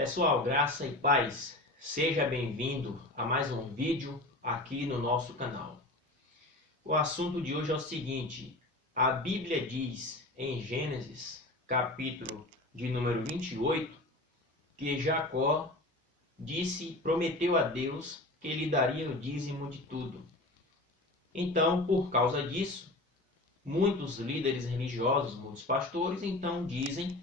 Pessoal, graça e paz, seja bem-vindo a mais um vídeo aqui no nosso canal. O assunto de hoje é o seguinte: a Bíblia diz em Gênesis, capítulo de número 28, que Jacó prometeu a Deus que lhe daria o dízimo de tudo. Então, por causa disso, muitos líderes religiosos, muitos pastores, então dizem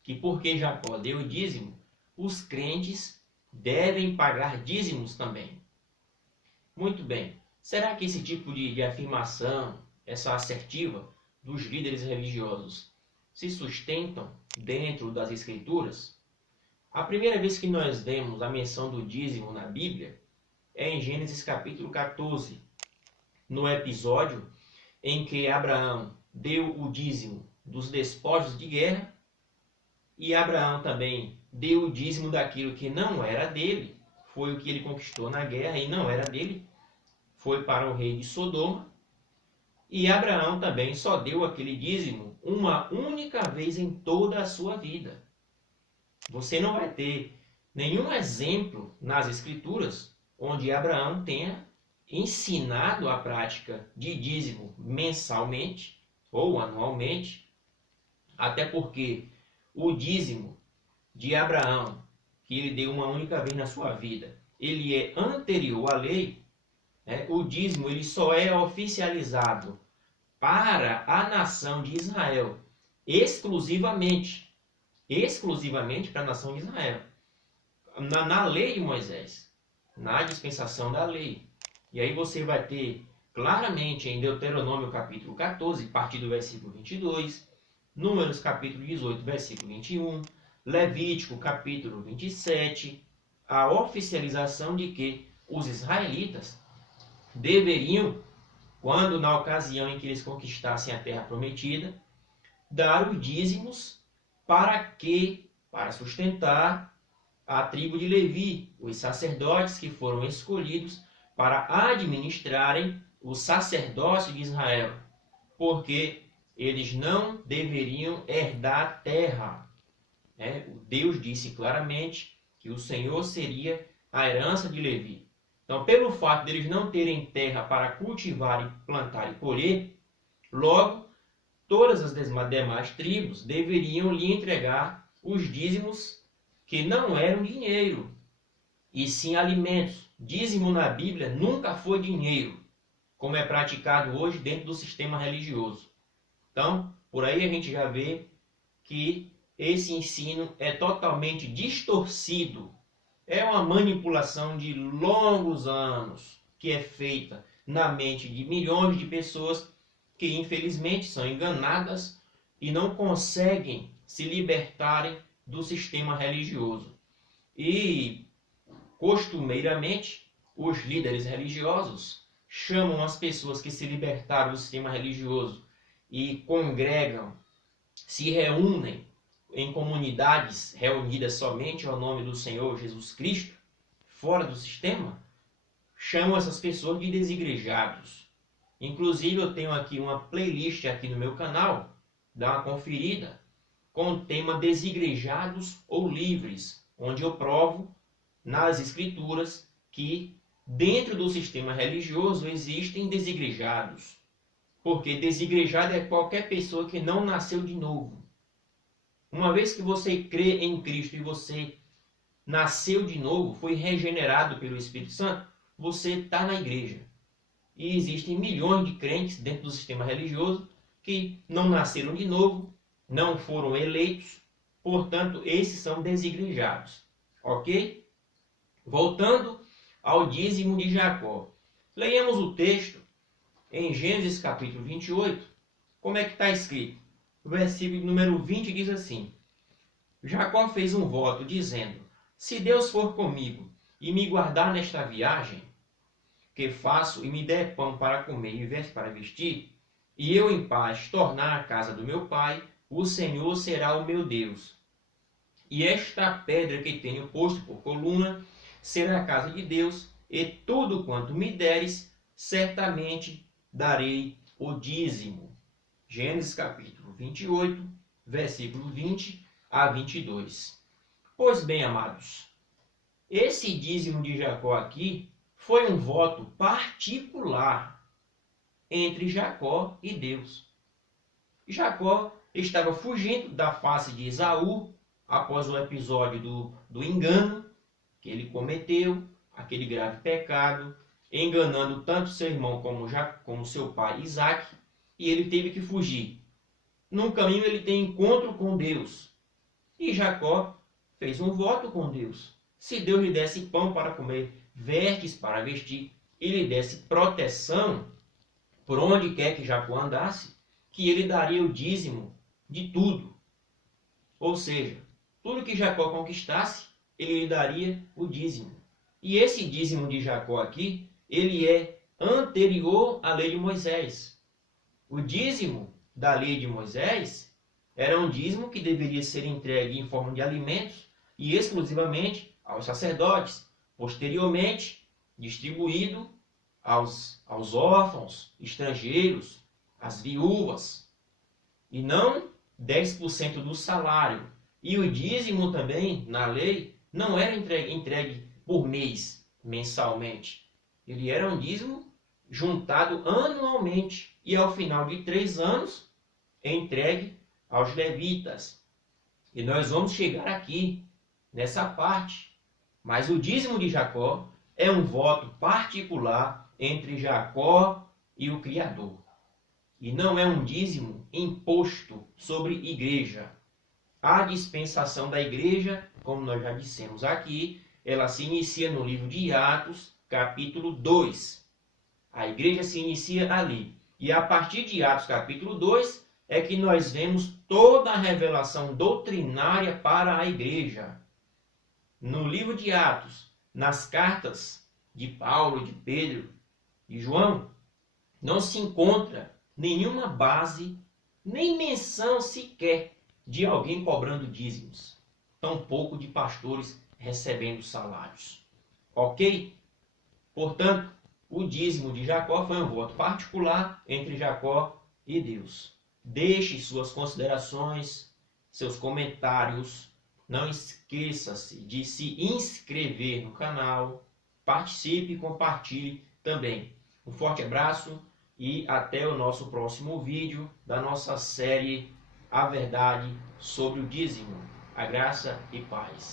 que porque Jacó deu o dízimo, os crentes devem pagar dízimos também. Muito bem. Será que esse tipo de afirmação, essa assertiva dos líderes religiosos, se sustentam dentro das Escrituras? A primeira vez que nós vemos a menção do dízimo na Bíblia é em Gênesis capítulo 14, no episódio em que Abraão deu o dízimo dos despojos de guerra, e Abraão também deu o dízimo daquilo que não era dele, foi o que ele conquistou na guerra e não era dele, foi para o rei de Sodoma. E Abraão também só deu aquele dízimo uma única vez em toda a sua vida. Você não vai ter nenhum exemplo nas Escrituras onde Abraão tenha ensinado a prática de dízimo mensalmente ou anualmente, até porque o dízimo de Abraão, que ele deu uma única vez na sua vida, ele é anterior à lei. O dízimo ele só é oficializado para a nação de Israel, exclusivamente para a nação de Israel, na lei de Moisés, na dispensação da lei. E aí você vai ter claramente em Deuteronômio capítulo 14, a partir do versículo 22, Números capítulo 18, versículo 21, Levítico capítulo 27, a oficialização de que os israelitas deveriam, quando na ocasião em que eles conquistassem a terra prometida, dar os dízimos para sustentar a tribo de Levi, os sacerdotes que foram escolhidos para administrarem o sacerdócio de Israel, porque eles não deveriam herdar a terra. Deus disse claramente que o Senhor seria a herança de Levi. Então, pelo fato deles não terem terra para cultivar, plantar e colher, logo, todas as demais tribos deveriam lhe entregar os dízimos, que não eram dinheiro, e sim alimentos. Dízimo na Bíblia nunca foi dinheiro, como é praticado hoje dentro do sistema religioso. Então, por aí a gente já vê que esse ensino é totalmente distorcido. É uma manipulação de longos anos que é feita na mente de milhões de pessoas que infelizmente são enganadas e não conseguem se libertarem do sistema religioso. E, costumeiramente, os líderes religiosos chamam as pessoas que se libertaram do sistema religioso e congregam, se reúnem em comunidades reunidas somente ao nome do Senhor Jesus Cristo, fora do sistema, chamam essas pessoas de desigrejados. Inclusive eu tenho aqui uma playlist aqui no meu canal, dá uma conferida, com o tema desigrejados ou livres, onde eu provo nas escrituras que dentro do sistema religioso existem desigrejados. Porque desigrejado é qualquer pessoa que não nasceu de novo. Uma vez que você crê em Cristo e você nasceu de novo, foi regenerado pelo Espírito Santo, você está na igreja. E existem milhões de crentes dentro do sistema religioso que não nasceram de novo, não foram eleitos, portanto, esses são desigrejados. Ok? Voltando ao dízimo de Jacó. Leiamos o texto em Gênesis capítulo 28, como é que está escrito? O versículo número 20 diz assim: Jacó fez um voto dizendo: se Deus for comigo e me guardar nesta viagem que faço e me der pão para comer e veste para vestir, e eu em paz tornar a casa do meu pai, o Senhor será o meu Deus. E esta pedra que tenho posto por coluna será a casa de Deus, e tudo quanto me deres, certamente darei o dízimo. Gênesis capítulo 28, versículo 20 a 22. Pois bem, amados, esse dízimo de Jacó aqui foi um voto particular entre Jacó e Deus. Jacó estava fugindo da face de Esaú após o episódio do engano que ele cometeu, aquele grave pecado, enganando tanto seu irmão como seu pai Isaque, e ele teve que fugir. No caminho ele tem encontro com Deus. E Jacó fez um voto com Deus. Se Deus lhe desse pão para comer, vestes para vestir, e lhe desse proteção por onde quer que Jacó andasse, que ele daria o dízimo de tudo. Ou seja, tudo que Jacó conquistasse, ele lhe daria o dízimo. E esse dízimo de Jacó aqui, ele é anterior à lei de Moisés. O dízimo da lei de Moisés era um dízimo que deveria ser entregue em forma de alimentos e exclusivamente aos sacerdotes, posteriormente distribuído aos órfãos, estrangeiros, às viúvas, e não 10% do salário. E o dízimo também, na lei, não era entregue por mês, mensalmente. Ele era um dízimo juntado anualmente e ao final de 3 anos é entregue aos levitas. E nós vamos chegar aqui nessa parte. Mas o dízimo de Jacó é um voto particular entre Jacó e o Criador. E não é um dízimo imposto sobre igreja. A dispensação da igreja, como nós já dissemos aqui, ela se inicia no livro de Atos, capítulo 2. A igreja se inicia ali. E a partir de Atos, capítulo 2, é que nós vemos toda a revelação doutrinária para a igreja. No livro de Atos, nas cartas de Paulo, de Pedro e João, não se encontra nenhuma base, nem menção sequer de alguém cobrando dízimos, tampouco de pastores recebendo salários. Ok? Portanto, o dízimo de Jacó foi um voto particular entre Jacó e Deus. Deixe suas considerações, seus comentários. Não esqueça-se de se inscrever no canal. Participe e compartilhe também. Um forte abraço e até o nosso próximo vídeo da nossa série A Verdade sobre o Dízimo. A graça e paz.